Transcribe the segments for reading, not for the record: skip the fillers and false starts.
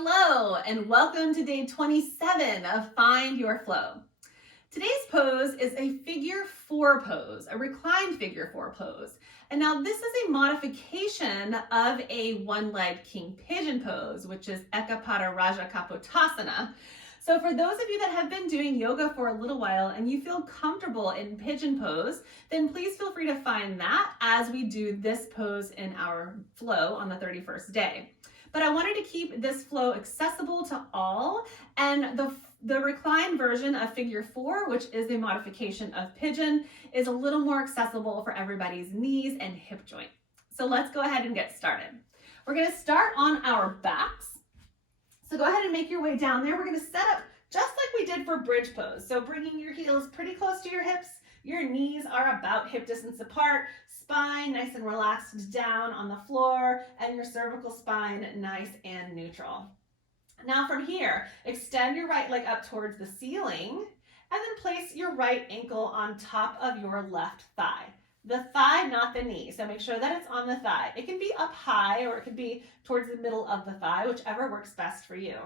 Hello, and welcome to day 27 of Find Your Flow. Today's pose is a figure four pose, a reclined figure four pose. And now this is a modification of a one-legged King Pigeon Pose, which is Eka Pada Rajakapotasana. So for those of you that have been doing yoga for a little while and you feel comfortable in pigeon pose, then please feel free to find that as we do this pose in our flow on the 31st day. But I wanted to keep this flow accessible to all, and the reclined version of figure four, which is a modification of pigeon, is a little more accessible for everybody's knees and hip joint. So let's go ahead and get started. We're going to start on our backs. So go ahead and make your way down there. We're going to set up just like we did for bridge pose. So bringing your heels pretty close to your hips. Your knees are about hip distance apart. Spine nice and relaxed down on the floor, and your cervical spine nice and neutral. Now from here, extend your right leg up towards the ceiling, and then place your right ankle on top of your left thigh. The thigh, not the knee. So make sure that it's on the thigh. It can be up high or it could be towards the middle of the thigh, whichever works best for you.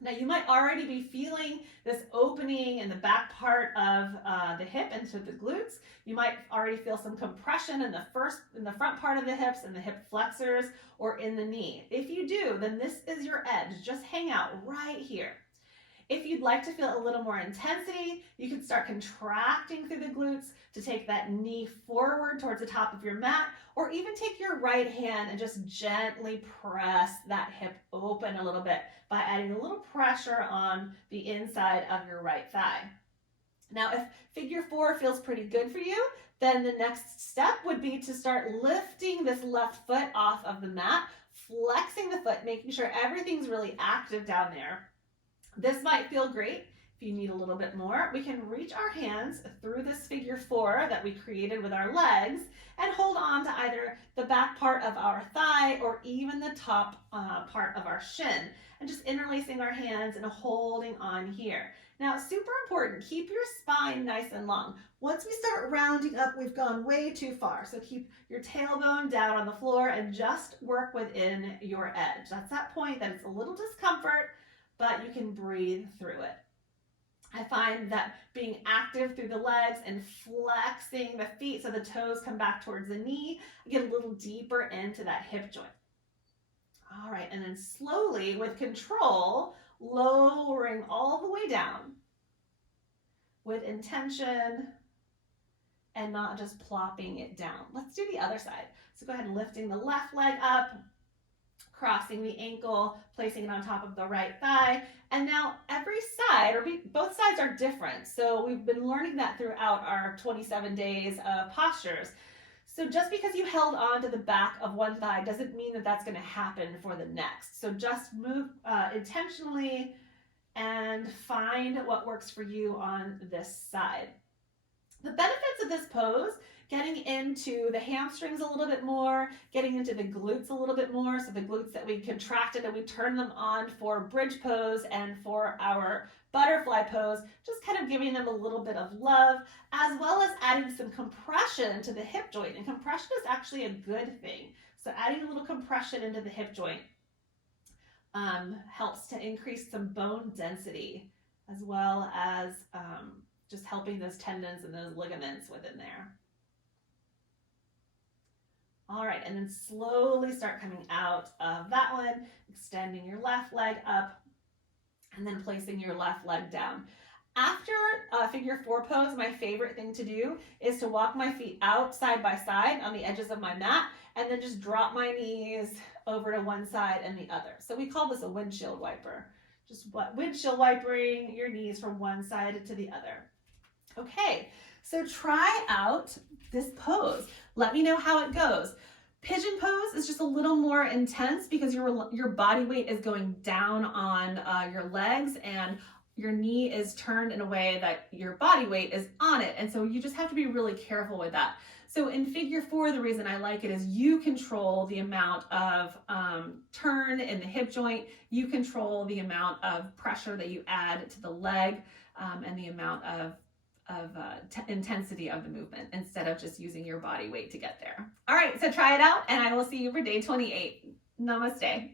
Now you might already be feeling this opening in the back part of the hip into the glutes. You might already feel some compression in the front part of the hips and the hip flexors or in the knee. If you do, then this is your edge. Just hang out right here. If you'd like to feel a little more intensity, you can start contracting through the glutes to take that knee forward towards the top of your mat, or even take your right hand and just gently press that hip open a little bit by adding a little pressure on the inside of your right thigh. Now, if figure four feels pretty good for you, then the next step would be to start lifting this left foot off of the mat, flexing the foot, making sure everything's really active down there. This might feel great. If you need a little bit more, we can reach our hands through this figure four that we created with our legs and hold on to either the back part of our thigh or even the top part of our shin, and just interlacing our hands and holding on here. Now, super important, keep your spine nice and long. Once we start rounding up, we've gone way too far. So keep your tailbone down on the floor and just work within your edge. That's that point that it's a little discomfort, but you can breathe through it. I find that being active through the legs and flexing the feet so the toes come back towards the knee, I get a little deeper into that hip joint. All right, and then slowly with control, lowering all the way down with intention and not just plopping it down. Let's do the other side. So go ahead and lifting the left leg up, crossing the ankle, placing it on top of the right thigh. And now every side, or both sides are different. So we've been learning that throughout our 27 days of postures. So just because you held on to the back of one thigh doesn't mean that that's going to happen for the next. So just move intentionally and find what works for you on this side. The benefits of this pose: getting into the hamstrings a little bit more, getting into the glutes a little bit more. So the glutes that we contracted and we turned them on for bridge pose and for our butterfly pose, just kind of giving them a little bit of love, as well as adding some compression to the hip joint. And compression is actually a good thing. So adding a little compression into the hip joint helps to increase some bone density, as well as just helping those tendons and those ligaments within there. All right, and then slowly start coming out of that one, extending your left leg up, and then placing your left leg down. After figure four pose, my favorite thing to do is to walk my feet out side by side on the edges of my mat, and then just drop my knees over to one side and the other. So we call this a windshield wiper. Just windshield wipering your knees from one side to the other. Okay, so try out this pose. Let me know how it goes. Pigeon pose is just a little more intense because your body weight is going down on your legs, and your knee is turned in a way that your body weight is on it. And so you just have to be really careful with that. So in figure four, the reason I like it is you control the amount of turn in the hip joint. You control the amount of pressure that you add to the leg and the amount of intensity of the movement instead of just using your body weight to get there. All right, so try it out, and I will see you for day 28. Namaste.